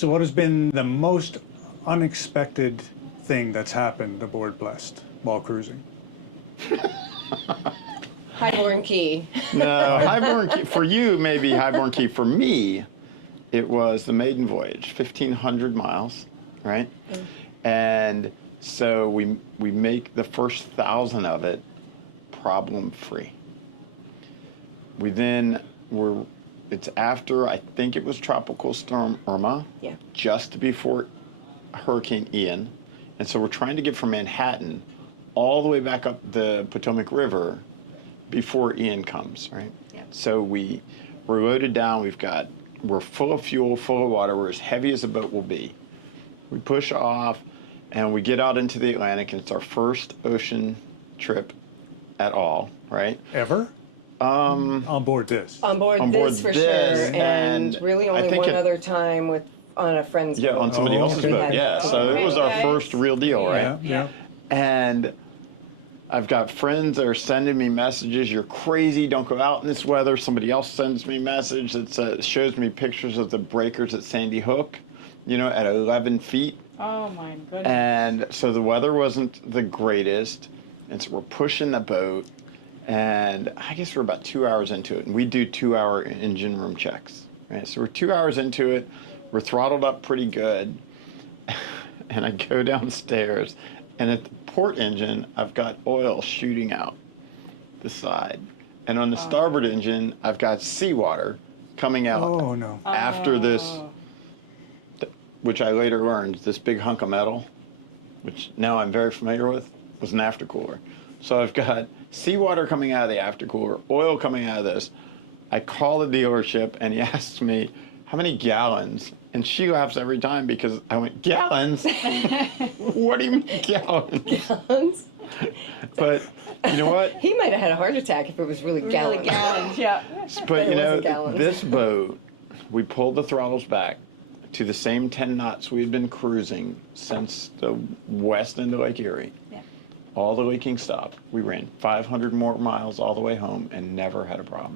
So what has been the most unexpected thing that's happened aboard Blessed while cruising? Highborn Key. No, Highborn Key, for you, maybe Highborn Key. For me, it was the Maiden Voyage, 1,500 miles, right? Mm. And so we make the first 1,000 of it problem-free. We then it's after, I think it was Tropical Storm Irma, yeah, just before Hurricane Ian. And so we're trying to get from Manhattan all the way back up the Potomac River before Ian comes, right? Yeah. So we're loaded down, we're full of fuel, full of water, we're as heavy as a boat will be. We push off and we get out into the Atlantic, and it's our first ocean trip at all, right? Ever? On board this. On board this for sure, and really only one other time on a friend's boat. Yeah, on somebody else's boat. Yeah, so it was our first real deal, right? Yeah. And I've got friends that are sending me messages, you're crazy, don't go out in this weather. Somebody else sends me a message that shows me pictures of the breakers at Sandy Hook, at 11 feet. Oh my goodness. And so the weather wasn't the greatest, and so we're pushing the boat, and I guess we're about 2 hours into it, and we do 2-hour engine room checks, right? So we're 2 hours into it, we're throttled up pretty good, and I go downstairs, and at the port engine, I've got oil shooting out the side. And on the starboard engine, I've got seawater coming out after this, which I later learned, this big hunk of metal, which now I'm very familiar with, was an aftercooler. So I've got seawater coming out of the aftercooler, oil coming out of this. I call the dealership, and he asks me, how many gallons? And she laughs every time because I went, gallons? What do you mean gallons? Gallons? But you know what? He might have had a heart attack if it was really gallons. Really gallons, yeah. But this boat, we pulled the throttles back to the same 10 knots we had been cruising since the west end of Lake Erie. Yeah. All the leaking stopped. We ran 500 more miles all the way home and never had a problem.